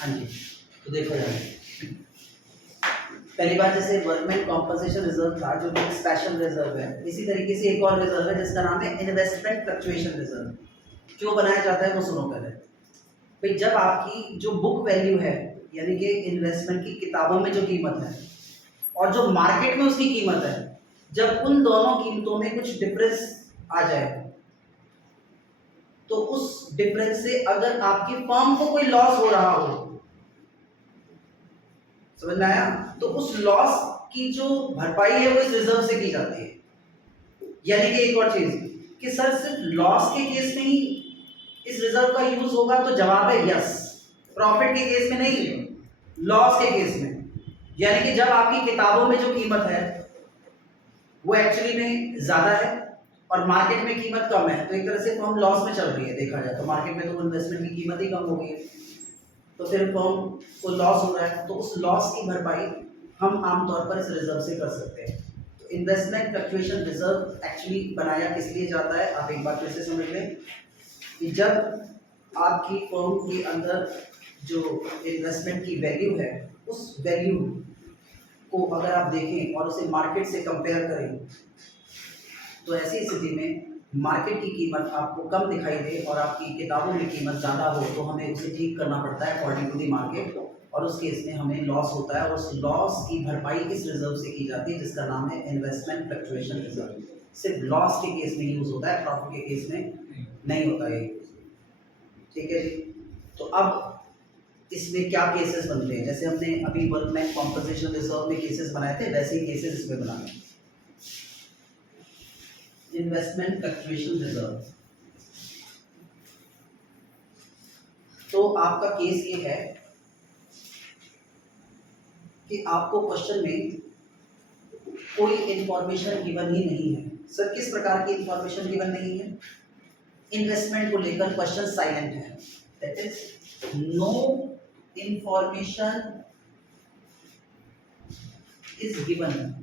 हाँ जी, तो देखो यार, पहली बात जैसे वर्कमैन कॉम्पनसेशन रिजर्व था जो कि स्पेशल रिजर्व है, इसी तरीके से एक और रिजर्व है जिसका नाम है इन्वेस्टमेंट फ्लक्चुएशन रिजर्व। क्यों बनाया जाता है वो सुनो पहले। भाई जब आपकी जो बुक वैल्यू है, यानी कि इन्वेस्टमेंट की किताबों में जो कीमत है और जो मार्केट में उसकी कीमत है, जब उन दोनों कीमतों में कुछ डिफरेंस आ जाए, तो उस डिफरेंस से अगर आपकी फर्म को कोई लॉस हो रहा हो, समझ में आया, तो उस लॉस की जो भरपाई है वो इस रिजर्व से की जाती है। यानी कि एक और चीज कि सर सिर्फ लॉस के केस में ही इस रिजर्व का यूज होगा, तो जवाब है यस। प्रॉफिट के केस में नहीं, लॉस के केस में। यानी कि जब आपकी किताबों में जो कीमत है वो एक्चुअली में ज्यादा है और मार्केट में कीमत कम है, तो एक तरह से फर्म लॉस में चल रही है। देखा जाए तो मार्केट में तो इन्वेस्टमेंट की कीमत ही कम हो गई है, तो फिर फर्म को लॉस हो रहा है, तो उस लॉस की भरपाई हम आमतौर पर इस रिजर्व से कर सकते हैं। तो इन्वेस्टमेंट फ्लक्चुएशन रिजर्व एक्चुअली बनाया किस लिए जाता है, आप एक बार फिर से समझ लें कि जब आपकी फर्म के अंदर जो इन्वेस्टमेंट की वैल्यू है, उस वैल्यू को अगर आप देखें और उसे मार्केट से कंपेयर करें, तो ऐसी स्थिति में मार्केट की कीमत आपको कम दिखाई दे और आपकी किताबों में कीमत ज़्यादा हो, तो हमें उसे ठीक करना पड़ता है अकॉर्डिंग टू दी मार्केट, और उस केस में हमें लॉस होता है और उस लॉस की भरपाई इस रिजर्व से की जाती है जिसका नाम है इन्वेस्टमेंट फ्लक्चुएशन रिजर्व। सिर्फ लॉस के केस में यूज होता है, प्रॉफिट के केस में नहीं होता है। ठीक है जी। तो अब इसमें क्या केसेस बनते हैं, जैसे हमने अभी वर्कमैन कॉम्पनसेशन रिजर्व में केसेस बनाए थे, वैसे ही केसेस इसमें बनाए। इन्वेस्टमेंट फ्लक्चुएशन रिजर्व, तो आपका केस ये है कि आपको क्वेश्चन में कोई इंफॉर्मेशन गिवन ही नहीं है। सर किस प्रकार की इंफॉर्मेशन गिवन नहीं है? इन्वेस्टमेंट को लेकर क्वेश्चन साइलेंट है, that is no information is given.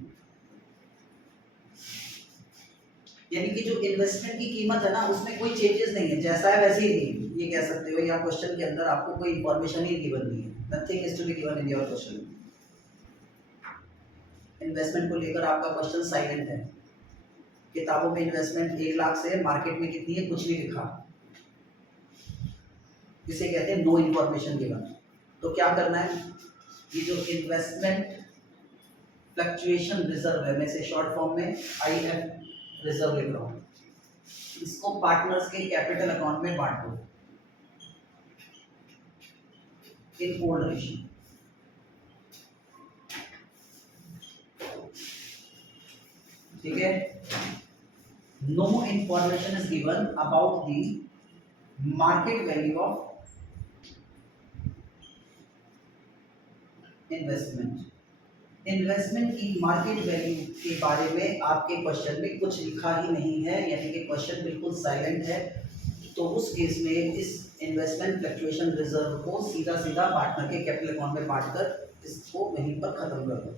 यानी कि जो इन्वेस्टमेंट की कीमत है ना, उसमें कोई चेंजेस नहीं है, जैसा है वैसे ही नहीं, ये कह सकते हो। या क्वेश्चन के अंदर आपको कोई इंफॉर्मेशन ही गिवन नहीं है, nothing is to be given in your question. Investment को लेकर आपका क्वेश्चन साइलेंट है। किताबों में इन्वेस्टमेंट 1 लाख से मार्केट में कितनी है कुछ नहीं लिखा, जिसे कहते हैं नो इंफॉर्मेशन गिवन। तो क्या करना है, ये जो इन्वेस्टमेंट फ्लक्चुएशन रिजर्व है, मैं इसे शॉर्ट फॉर्म में IF रिजर्व लिख रहा हूँ, इसको पार्टनर्स के कैपिटल अकाउंट में बांट दो इन ओल्ड रेशियो। ठीक है, no information is given about the market value of investment की मार्केट वैल्यू के बारे में आपके क्वेश्चन में कुछ लिखा ही नहीं है, यानी कि क्वेश्चन बिल्कुल साइलेंट है। तो उस केस में इस इन्वेस्टमेंट फ्लक्चुएशन रिजर्व को सीधा सीधा पार्टनर के कैपिटल अकाउंट में बांटकर इसको वहीं पर खत्म कर दो।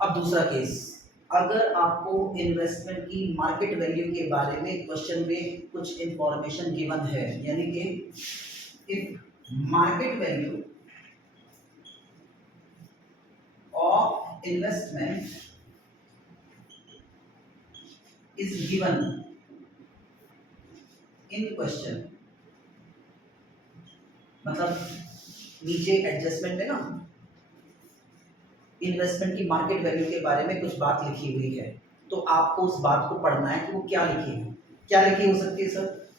अब दूसरा केस, अगर आपको इन्वेस्टमेंट की मार्केट वैल्यू के बारे में क्वेश्चन में कुछ इंफॉर्मेशन गिवन है, यानी कि if market value of investment is given in question, मतलब नीचे एडजस्टमेंट है ना, इन्वेस्टमेंट की मार्केट वैल्यू के बारे में कुछ बात लिखी हुई है, तो आपको उस बात को पढ़ना है कि वो क्या लिखी है। क्या लिखी हो सकती है सर?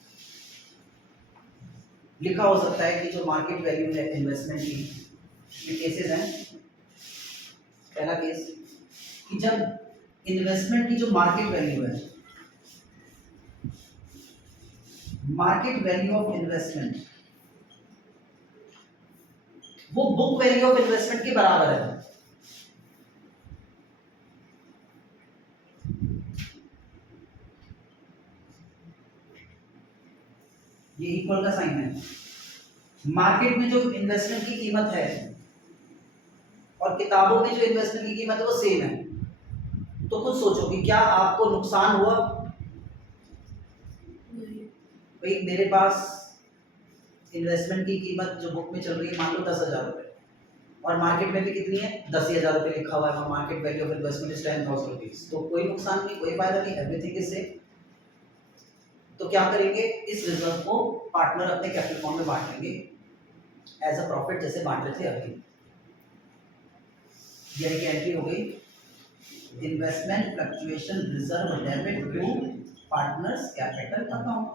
लिखा हो सकता है कि जो मार्केट वैल्यू है इन्वेस्टमेंट की, ये केसेस हैं। पहला केस कि जब इन्वेस्टमेंट की जो मार्केट वैल्यू है, मार्केट वैल्यू ऑफ इन्वेस्टमेंट, वो बुक वैल्यू ऑफ इन्वेस्टमेंट के बराबर है। ये इक्वल का साइन है। मार्केट में जो इन्वेस्टमेंट की कीमत है और किताबों में जो इन्वेस्टमेंट की कीमत है वो सेम है, तो खुद सोचो कि क्या आपको नुकसान हुआ? भाई मेरे पास इन्वेस्टमेंट की कीमत जो बुक में चल रही है मान लो 10,000 रुपये, और मार्केट में भी कितनी है 10,000 रुपये लिखा हुआ है, market value of investment is 10,000 rupees, तो कोई नुकसान नहीं, कोई फायदा नहीं, एवरीथिंग इज सेम। तो क्या करेंगे, इस रिजर्व को पार्टनर अपने कैपिटल फॉर्म में बांट लेंगे एज अ प्रॉफिट, जैसे बांट रहे थे अभी। यानी कि एंट्री हो गई investment fluctuation reserve debit to partners capital account.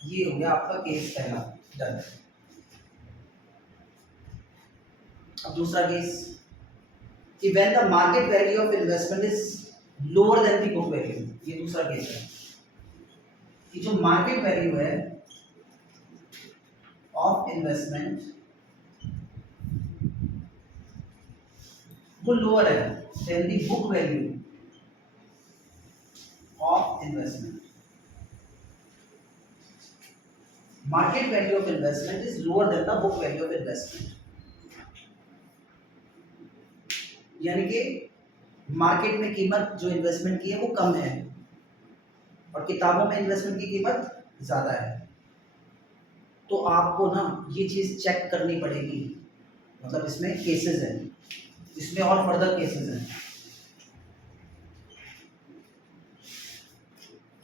ये हो गया आपका केस पहला डन। अब दूसरा केस कि when the market value of investment is lower than the book value. ये दूसरा केस है कि जो मार्केट वैल्यू है ऑफ इन्वेस्टमेंट वो लोअर है than the book value of investment. Market value of investment is lower than the book value of investment. यानी कि मार्केट में कीमत जो इन्वेस्टमेंट की है वो कम है और किताबों में इन्वेस्टमेंट की कीमत ज़्यादा है। तो आपको ना ये चीज़ चेक करनी पड़ेगी, मतलब इसमें केसेस हैं, इसमें और फर्दर केसेस हैं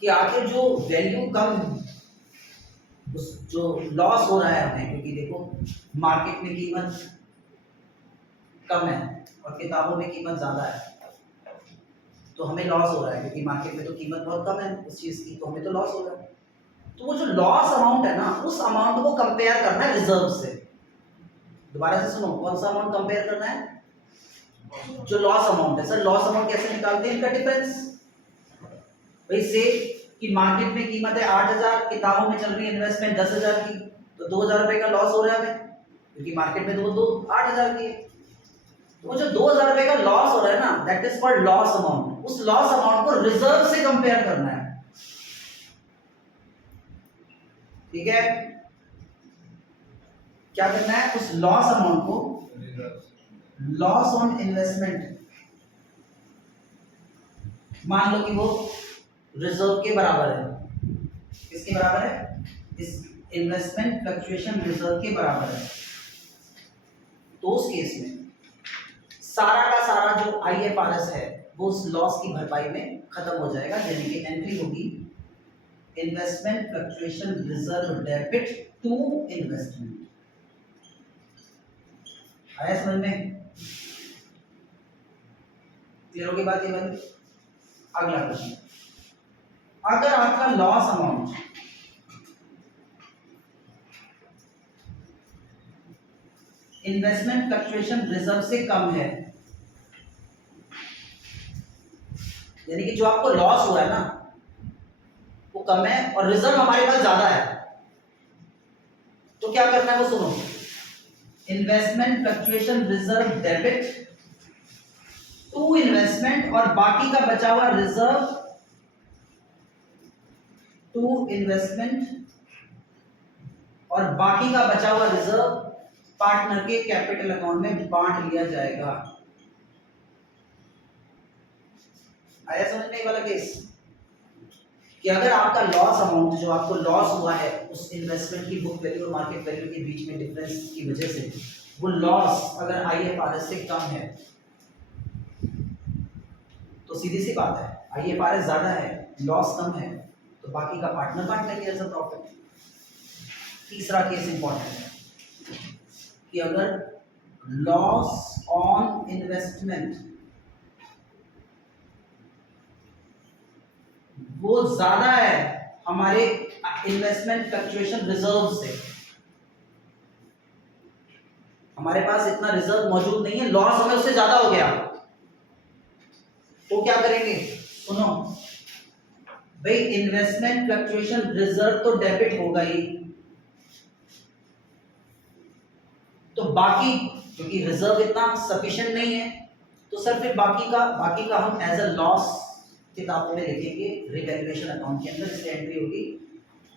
कि आखिर जो वैल्यू कम, उस जो लॉस हो रहा है हमें, क्योंकि देखो मार्केट में कीमत कम है और किताबों में कीमत ज़्यादा है, तो हमें लॉस हो रहा है क्योंकि मार्केट में तो कीमत बहुत कम है उस चीज़ की, तो हमें तो लॉस हो रहा है। तो वो जो लॉस अमाउंट है ना, उस अमाउंट को कंपेयर करना है रिजर्व से। दोबारा से सुनो, कौन सा अमाउंट कंपेयर करना है, जो लॉस अमाउंट है। सर लॉस अमाउंट कैसे निकालते हैं, इनका डिफरेंस भाई से कि मार्केट में कीमत है 8,000, किताबों में चल रही है इन्वेस्टमेंट 10,000 की, तो 2,000 रुपए का लॉस हो रहा है हमें क्योंकि मार्केट में तो 8,000 की है। तो वो जो 2,000 रुपए का लॉस हो रहा है ना, that is called loss amount. उस लॉस अमाउंट को रिजर्व से कंपेयर करना है, ठीक है। क्या करना है, उस लॉस अमाउंट को, लॉस ऑन इन्वेस्टमेंट, मान लो कि वो रिजर्व के बराबर है। किसके बराबर है, इस इन्वेस्टमेंट फ्लक्चुएशन रिजर्व के बराबर है। तो उस केस में सारा का सारा जो IFRS है वो उस लॉस की भरपाई में खत्म हो जाएगा। यानी कि एंट्री होगी investment fluctuation reserve debit to investment. आया समझ में, क्लियर होगी बात ये वाली। अगला क्वेश्चन, अगर आपका loss amount investment fluctuation reserve से कम है, यानी कि जो आपको लॉस हुआ है ना वो कम है और रिजर्व हमारे पास ज्यादा है, तो क्या करना है वो सुनो, investment fluctuation reserve debit to investment और बाकी का बचा हुआ रिजर्व टू इन्वेस्टमेंट और बाकी का बचा हुआ रिजर्व पार्टनर के कैपिटल अकाउंट में बांट लिया जाएगा। आया समझ में ये वाला केस कि अगर आपका लॉस अमाउंट, जो आपको लॉस हुआ है उस इन्वेस्टमेंट की बुक वैल्यू और मार्केट वैल्यू के बीच में डिफरेंस की वजह से, वो लॉस अगर IFRS से कम है तो सीधी सी बात है IFRS ज्यादा है, लॉस कम है, तो बाकी का पार्टनर बांट लेंगे एज अ प्रॉफिट। तीसरा केस इंपॉर्टेंट है कि अगर लॉस ऑन इन्वेस्टमेंट वो ज्यादा है हमारे इन्वेस्टमेंट फ्लक्चुएशन रिजर्व से, हमारे पास इतना रिजर्व मौजूद नहीं है, लॉस हमें उससे ज्यादा हो गया, तो क्या करेंगे, सुनो भाई इन्वेस्टमेंट फ्लक्चुएशन रिजर्व तो डेबिट होगा ही, तो बाकी क्योंकि रिजर्व इतना सफिशिएंट नहीं है तो सर फिर बाकी का हम एज अ लॉस किताबों में लिखेंगे रिवैल्यूएशन अकाउंट के अंदर। इसकी एंट्री होगी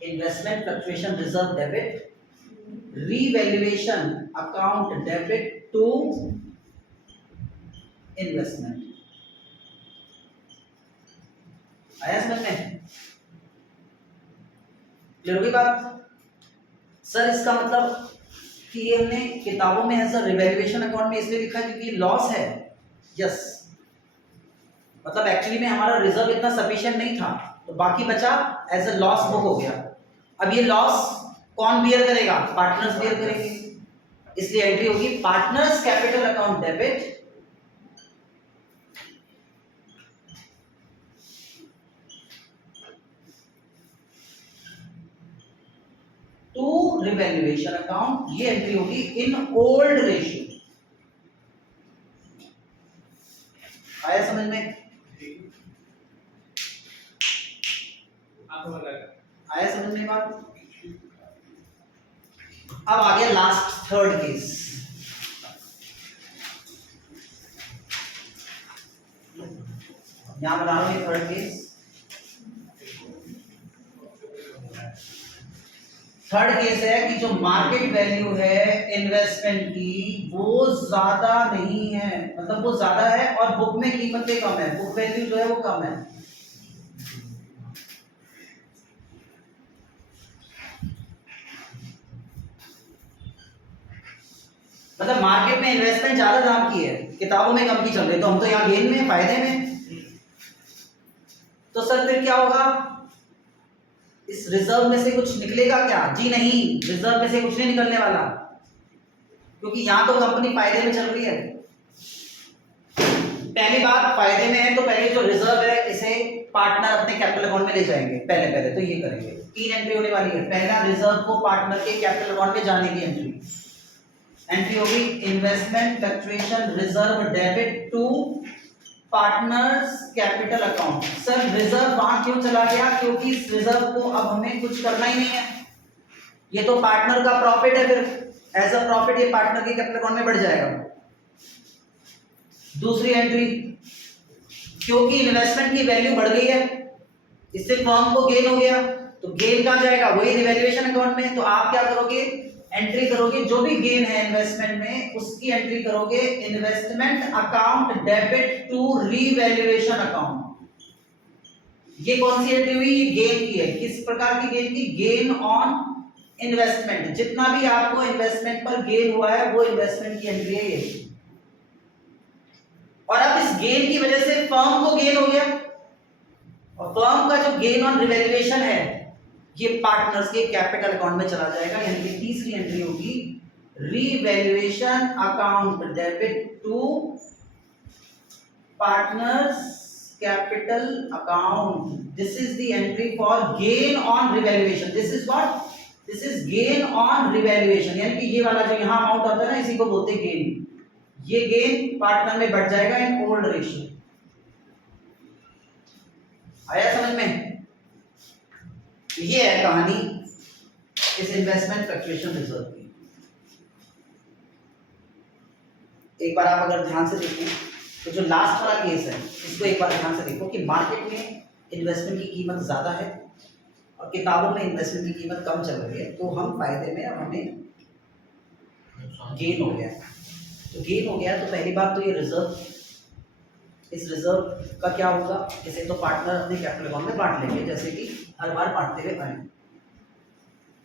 investment fluctuation reserve debit revaluation account debit to investment. आया समझ में, क्लियर होगी बात? सर इसका मतलब कि ये हमने किताबों में है सर रिवैल्यूएशन अकाउंट में इसलिए लिखा है क्योंकि लॉस है। यस, मतलब एक्चुअली में हमारा रिजर्व इतना सफिशिएंट नहीं था, तो बाकी बचा एज अ लॉस बुक हो गया। अब ये लॉस कौन बियर करेगा? पार्टनर्स बियर करेंगे, इसलिए एंट्री होगी partners capital account debit to revaluation account. ये एंट्री होगी इन ओल्ड रेशियो। आया समझ में? आया समझ में बात? अब आ गया लास्ट थर्ड केस। यहां बना रहा हूं थर्ड केस। थर्ड केस है कि जो मार्केट वैल्यू है इन्वेस्टमेंट की वो ज्यादा नहीं है, मतलब वो ज्यादा है और बुक में कीमतें कम है, बुक वैल्यू जो है वो कम है। मतलब मार्केट में इन्वेस्टमेंट ज्यादा दाम की है, किताबों में कम की चल रही है, तो हम तो यहाँ गेन में, फायदे में। तो सर फिर क्या होगा? इस रिजर्व में से कुछ निकलेगा क्या? जी नहीं, रिजर्व में से कुछ नहीं निकलने वाला, क्योंकि यहां तो कंपनी फायदे में चल रही है। पहली बात फायदे में है तो पहले जो रिजर्व है इसे पार्टनर अपने कैपिटल अकाउंट में ले जाएंगे, पहले तो ये करेंगे। 3 एंट्री होने वाली है। पहला, रिजर्व को पार्टनर के कैपिटल अकाउंट में जाने की एंट्री होगी investment fluctuation reserve debit to partners capital account. Sir reserve वहां क्यों चला गया? क्योंकि इस रिजर्व को अब हमें कुछ करना ही नहीं है, ये तो पार्टनर का प्रॉफिट है, फिर एज अ प्रॉफिट ये पार्टनर के कैपिटल अकाउंट में बढ़ जाएगा। दूसरी एंट्री, क्योंकि इन्वेस्टमेंट की वैल्यू बढ़ गई है, इससे फर्म को गेन हो गया, तो गेन कहां जाएगा? वही रिवैल्यूएशन अकाउंट में। तो आप क्या करोगे? एंट्री करोगे जो भी गेन है इन्वेस्टमेंट में उसकी एंट्री करोगे investment account debit to revaluation account. ये कौन सी एंट्री हुई? ये गेन की है। किस प्रकार की गेन की? Gain on investment. जितना भी आपको इन्वेस्टमेंट पर गेन हुआ है वो इन्वेस्टमेंट की एंट्री है ये। और अब इस गेन की वजह से फर्म को गेन हो गया, और फर्म का जो गेन ऑन रिवैल्यूएशन है ये पार्टनर्स के कैपिटल अकाउंट में चला जाएगा। यानी कि तीसरी एंट्री होगी revaluation account debit to partners capital account. This is the entry for gain on revaluation. This is what? This is gain on revaluation. यानी कि ये वाला जो यहां अमाउंट आता है ना, इसी को बोलते हैं गेन। ये गेन पार्टनर में बढ़ जाएगा इन ओल्ड रेशियो। आया समझ में? ये है कहानी इस इन्वेस्टमेंट फ्लक्चुएशन रिजर्व की। एक बार आप अगर ध्यान से देखें तो जो लास्ट वाला केस है इसको एक बार ध्यान से देखो कि मार्केट में इन्वेस्टमेंट की कीमत ज्यादा है और किताबों में इन्वेस्टमेंट की कीमत कम चल रही है, तो हम फायदे में, अब हमें गेन हो गया। तो गेन हो गया तो पहली बात तो ये रिजर्व, इस रिजर्व का क्या होगा? इसे तो पार्टनर अपने कैपिटल अकाउंट में बांट लेंगे जैसे कि हर बार बांटते हुए आए।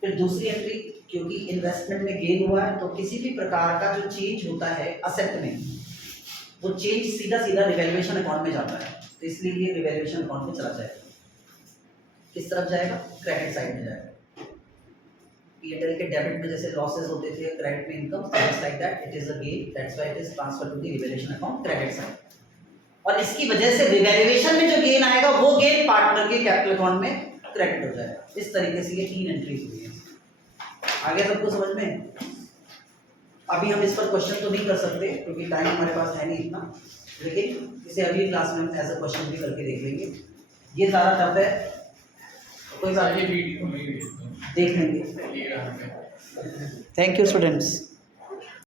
फिर दूसरी एंट्री, क्योंकि इन्वेस्टमेंट में गेन हुआ है तो किसी भी प्रकार का जो चेंज होता है असेट में, वो चेंज सीधा सीधा रिवैल्यूएशन अकाउंट में जाता है, तो इसलिए ये रिवैल्यूएशन अकाउंट में चला जाएगा। किस तरफ जाएगा? क्रेडिट साइड में जाएगा। P&L के डेबिट में जैसे लॉसेस होते थे, क्रेडिट में income, just like that it is a gain, that's why it is transferred to the revaluation account credit side. और इसकी वजह से रिवैल्यूएशन में जो गेन आएगा वो गेन पार्टनर के कैपिटल अकाउंट में क्रेडिट हो जाएगा। इस तरीके से ये 3 एंट्रीज हुई है। आगे सबको समझ में? अभी हम इस पर क्वेश्चन तो नहीं कर सकते क्योंकि टाइम हमारे पास है नहीं इतना, लेकिन इसे अगली क्लास में हम एज अ क्वेश्चन भी करके देख लेंगे। ये सारा टफ है, कोई बात नहीं, देख लेंगे। Thank you students.